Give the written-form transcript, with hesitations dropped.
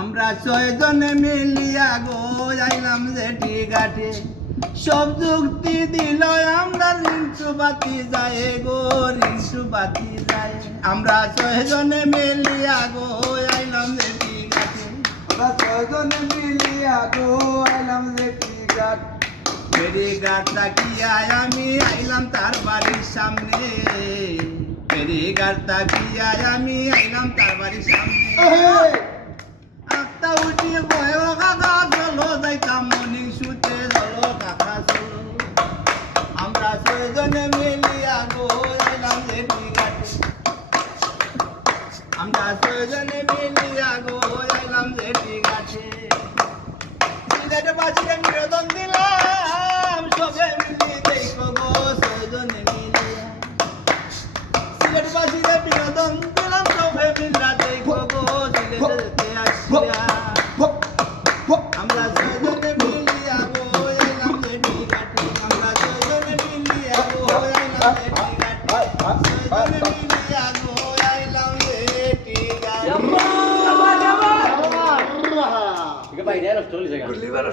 আমরা 6 জনে মিলিয়া গো যাইলাম জেটি ঘাটে সব যুক্তি দিল আমরা রিংসু বাতি যায় গো রিংসু বাতি যায় আমরা 6 জনে মিলিয়া গো আইলাম জেটি ঘাটে আমরা 6 জনে মিলিয়া গো আইলাম জেটি ঘাট ফেরি ঘাট তাকিয়া আমি আইলাম তার বাড়ির সামনে ফেরি ঘাট তাকিয়া আমি আইলাম তার বাড়ির সামনে আত্মা উঠিয়ে বয় কাকা চলো যাইতাম মর্নিং শুতে চলো কাকা চলো আমরা 6 জনে মিলিয়া গো আইলাম জেটি ঘাটে আমরা 6 জনে মিলিয়া গো আইলাম জেটি ঘাটে সিলেটে বাসিকে নিবেদন দিলাম সবে মিলিয়ে দেখো গো 6 জনে মিলিয়া সিলেট বাসিকে বিনোদন দিলাম সবে মিলিয়ে দেখো গো সিলেটে আসিয়া আমরা 6 জনে মিলিয়া গো আইলাম জেটি ঘাটে আমরা 6 জনে মিলিয়া গো আইলাম জেটি ঘাটে 6 জনে মিলিয়া গো আইলাম জেটি ঘাটে Iga ba, ini harus tulis ya kan? Kulibar